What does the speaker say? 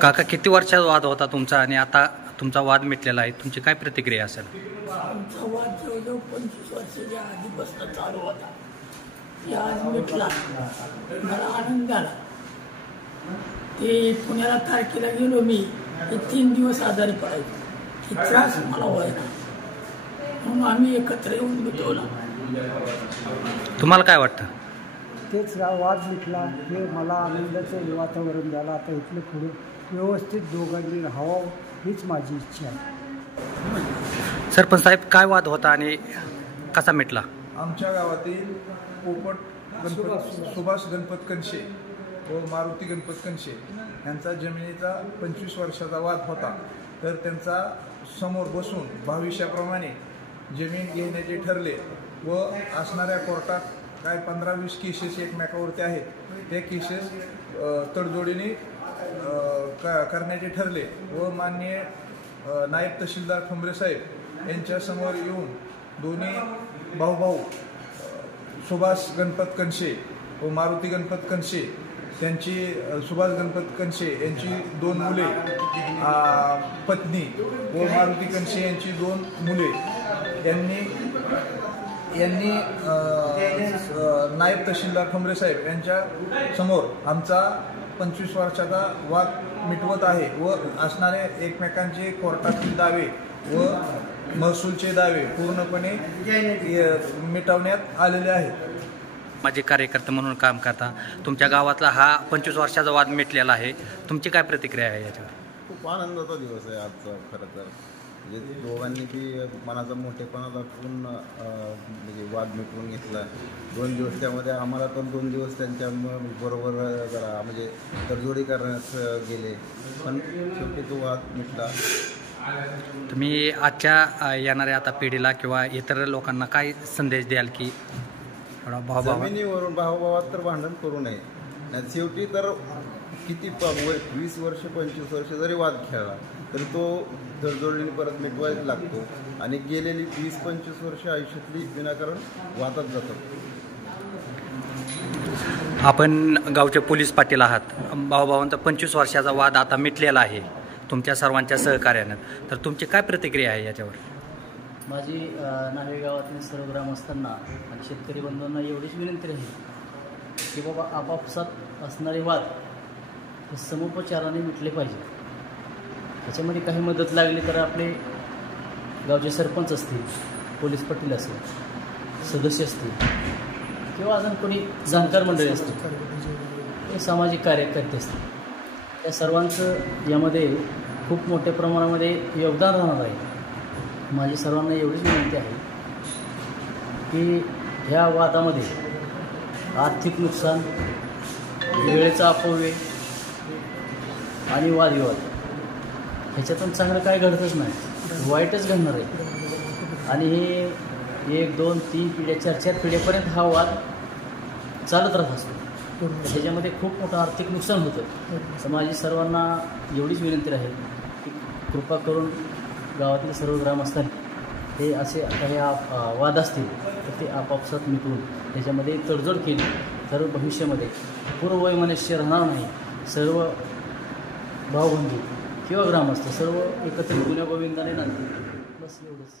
काका किती वर्षाचा वाद होता तुमचा आणि आता तुमचा वाद मिटलेला आहे, तुमची काय प्रतिक्रिया असेल? आमचा वाद जवळजवळ 25 वर्षाच्या आधीपासून चालू होता. आज मिटला, मला आनंद झाला. ते पुण्याला तारखेला गेलो मी, ते 3 दिवस आजारी पडायचो, की त्रास मला व्हायला, म्हणून आम्ही एकत्र येऊन मिटवला. तुम्हाला काय वाटतं? तेच वाद मिटला, हे मला आनंदाचं वातावरण झालं. आता इथलं पुढे व्यवस्थित दोघांनी राहावं हीच माझी इच्छा आहे. सरपंच साहेब, काय वाद होता आणि कसा मिटला? आमच्या गावातील पोपट सुभाष गणपत कनशे व मारुती गणपत कनशे यांचा जमिनीचा 25 वर्षाचा वाद होता. तर त्यांचा समोर बसून भविष्याप्रमाणे जमीन घेण्याचे ठरले व असणाऱ्या कोर्टात काय 15-20 केसेस एकमेकावरती आहेत, ते केसेस तडजोडीने करण्याचे ठरले व माननीय नायब तहसीलदार ठोंबरे साहेब यांच्यासमोर येऊन दोन्ही भाऊ सुभाष गणपत कनशे व मारुती गणपत कनशे त्यांची सुभाष गणपत कनशे यांची 2 मुले, पत्नी व मारुती कनशे यांची 2 मुले यांनी नायब तहसीलदार ठोंबरे साहेब यांच्या समोर आमचा 25 वर्षाचा वाद मिटवत आहे व असणारे एकमेकांचे कोर्टातील दावे व महसूलचे दावे पूर्णपणे मिटवण्यात आलेले आहेत. माझे कार्यकर्ते म्हणून काम करता, तुमच्या गावातला हा 25 वर्षाचा वाद मिटलेला आहे, तुमची काय प्रतिक्रिया आहे याच्यावर? खूप आनंदाचा दिवस आहे आजचा. खरं तर म्हणजे दोघांनी बी मनाचा मोठेपणा दाखवून म्हणजे वाद मिटवून घेतला. 2 दिवस त्यामध्ये आम्हाला पण 2 दिवस त्यांच्या बरोबर जरा म्हणजे तडजोडी करण्यात गेले, पण शेवटी तो वाद मिटला. तुम्ही आजच्या येणाऱ्या आता पिढीला किंवा इतर लोकांना काय संदेश द्याल की जमिनीवरून भावाभावात तर भांडण करू नये? शेवटी तर किती 20 वर्ष 25 वर्ष जरी वाद खेळला तरी तो तडजोडीने परत मिटवायला लागतो आणि गेलेली 20-25 वर्ष आयुष्यातली विनाकारण वादात जातात. आपण गावचे पोलीस पाटील आहात, भाऊभावांचा 25 वर्षाचा वाद आता मिटलेला आहे तुमच्या सर्वांच्या सहकार्यानं, तर तुमची काय प्रतिक्रिया आहे याच्यावर? माझी नावे गावातील सर्व ग्रामस्थांना आणि शेतकरी बंधूंना एवढीच विनंती राहील की बाबा आपापसात असणारे वाद हे समुपचाराने मिटले पाहिजे. त्याच्यामध्ये काही मदत लागली तर आपले गावचे सरपंच असतील, पोलीस पाटील असतील, सदस्य असतील किंवा अजून कोणी जाणकार मंडळी असतील, हे सामाजिक कार्यकर्ते असतील, त्या सर्वांचं यामध्ये खूप मोठ्या प्रमाणामध्ये योगदान राहणार आहे. माझी सर्वांना एवढीच विनंती आहे की ह्या वादामध्ये आर्थिक नुकसान, वेळेचा अपव्यय आणि वादविवाद ह्याच्यातून चांगलं काय घडतच नाही, वाईटच घडणार आहे. आणि हे 1, 2, 3 पिढ्या 4 पिढ्यापर्यंत हा वाद चालत राहत असतो. ह्याच्यामध्ये खूप मोठं आर्थिक नुकसान होतं. तर माझी सर्वांना एवढीच विनंती राहील की कृपा करून गावातील सर्व ग्रामस्थांनी हे असे काही वाद असतील तर ते आपापसात मिटवून त्याच्यामध्ये तडजोड केली तर भविष्यामध्ये पूर्ववैमनस्य राहणार नाही. सर्व भावबंधू किंवा ग्रामस्थ सर्व एकत्रित गुण्यागोविंदाने नांदतील. बस एवढंच.